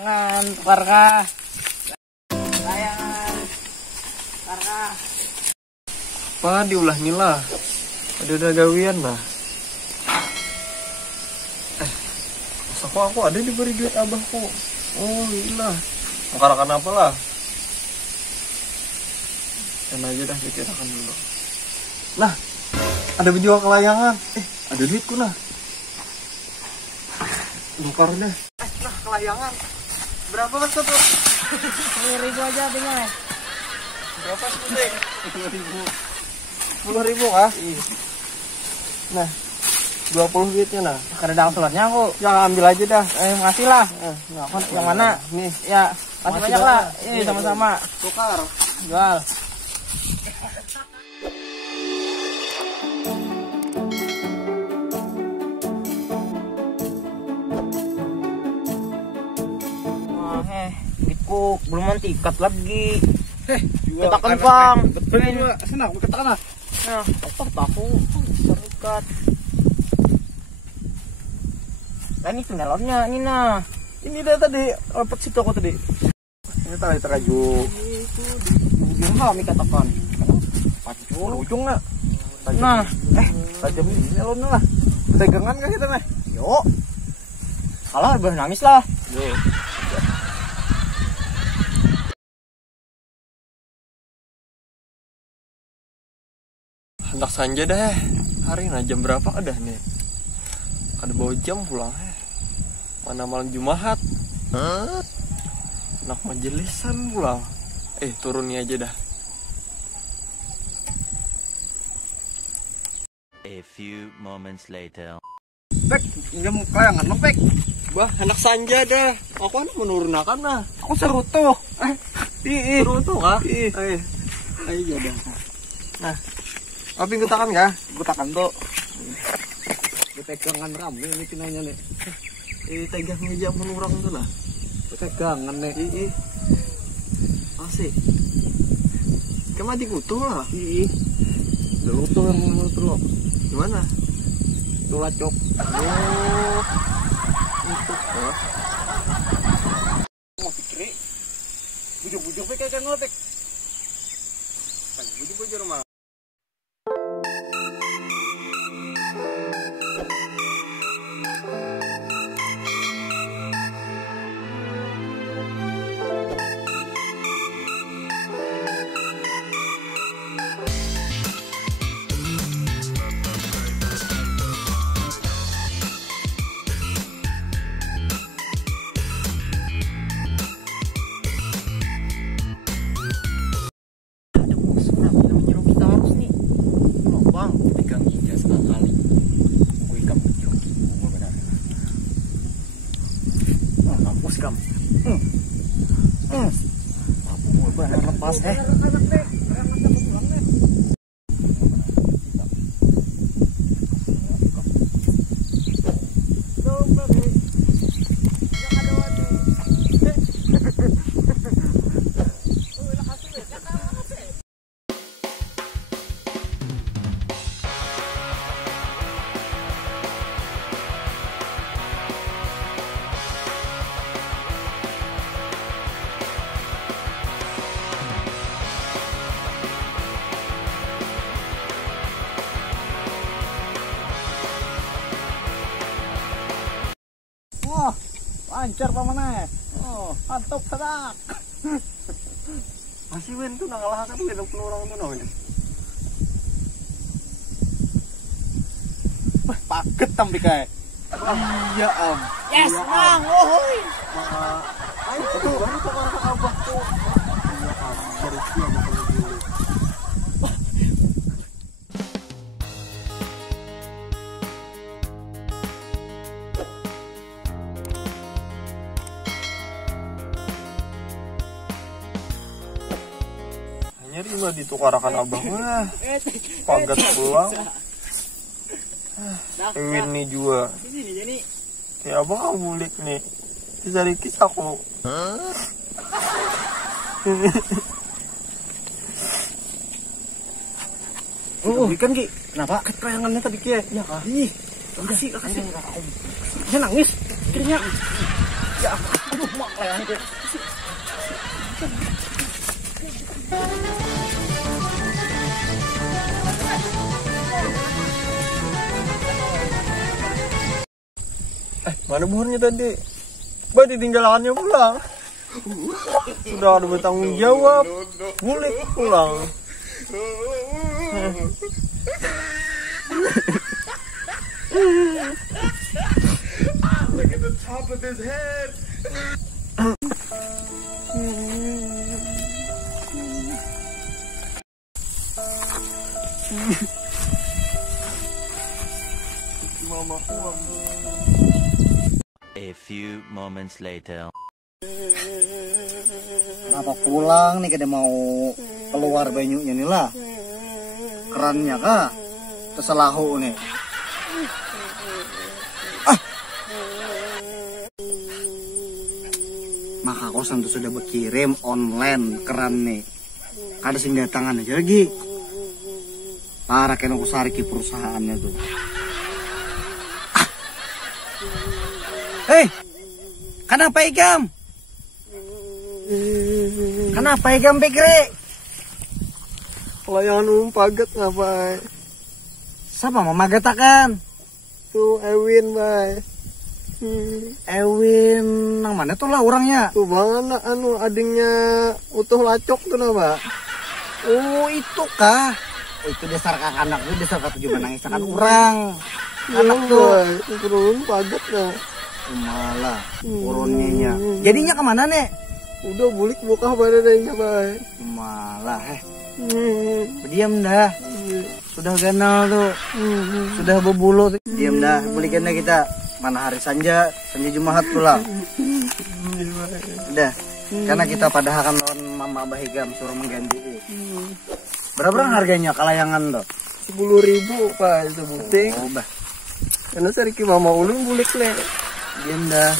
layangan, warga. Layangan, warga. Apa diulahnya lah? Ada gawian lah. Masa kok aku ada diberi duit abahku? Oh gila. Mengkarakan apa lah? Dan aja dah dikirakan dulu. Nah, ada penjual kelayangan. Ada duitku nah. Nukar deh. Nah, kelayangan. Berapa mas satu? 10.000 aja tinggal. Berapa sih? 10.000 kah? Iya. Nah, 20 duitnya nah. Keredang suratnya aku. Ya ambil aja dah. Makasih lah. Yang mana? Nih. Ya, makasih banyak lah. Ini sama-sama. Tukar. Jual. Duitku belum nanti ikat lagi. Katakan bang. Betul juga. Senang katakan lah. Ya, apa tahu terikat. Nah, ini penelonnya ini nah. Ini dah tadi dapat situ aku tadi. Ini tali teraju. Itu di ujung kami katakan. Pancur ujung nak. Nah, Tajam ini nelon lah. Pegangan kah kita nih? yuk. Kalah lebih nangis lah. Yo. Hendak sanja dah. Hari ini jam berapa ada nih? Ada bawa jam pulang. Mana malam Jumat? Anak majelisan pulang. Turunnya aja dah. A few moments later. Pek, pinjam kelayangan lo Pek. Bah, anak sanja dah. Aku anak menurunkan nah. Aku serutuh. Serutuh kah? Ayo jodoh. Nah, apa yang kutakan kah? Kutakan tuh. Pegangan rame ini pinanya nih. Tegang meja menurang tuh lah. Pegangan nih. Asik. Kemati kutu lah. Dulu tuh yang menurut lo. Gimana? Tuh lacok. Oh. Itu kok. Mau pikir. Bujur-bujur kayak ngotek. Bujur-bujur mah. Lepas lancar pamannya. Oh, mantap sadak. Masih wen tuh ngalahkan dengan pelurang tuh namanya. Wah, paket tampi kayak. Iya am. Yes, bang. Ohoy. Ayo tuh, baru tuh orang abah tuh. Iya am, bersih sama dulu. Nyari mah ditukarakan abang mah. Pagat pulang. Ini juga. Ya abang kamu bulik nih. Cari kisah aku. Berikan Ki. Kenapa? Kekayangannya tadi Ki. Ya kah? Ih. Kasih. Dia nangis. Kirinya. Ya, aduh mak leang ke. Mana buahnya tadi? Bah ditinggalannya pulang. Sudah ada bertanggung jawab. Boleh pulang. Look at the top of his head. Mama uang. A few moments later. Kenapa pulang nih, kada mau keluar banyunya nih lah. Kerannya kah? Terselahu nih. Maka kosan tuh sudah berkirim online keran nih. Kada sing datangan aja lagi. Parah kena kusari ki perusahaannya tuh. Hei, kenapa Igam? Kenapa Igam Pikri? Layangan pagat ngapain? Siapa mau magatakan? Tuh Ewin bay. Ewin, nang mana tuh lah orangnya? Tuh mana anu adingnya utuh lacok tuh nama. Oh itu kah? Oh, itu dasar anak gue, dasar kata juga nangis akan orang. Anak tuh. Turun pagat nah. Malah urunnya. Jadinya kemana nih? Udah bulik buka badannya bay. Malah diam dah. Sudah ganal tuh. Sudah berbulu. Diam dah. Belikan dah kita. Mana hari Sanja Jumat pulang. Udah. Karena kita pada akan lawan Mama Bahigam suruh mengganti. Berapa harganya kalayangan tuh? 10.000 pak itu buting. Oh bah. Karena sariki Mama ulun bulik le. Diam dah.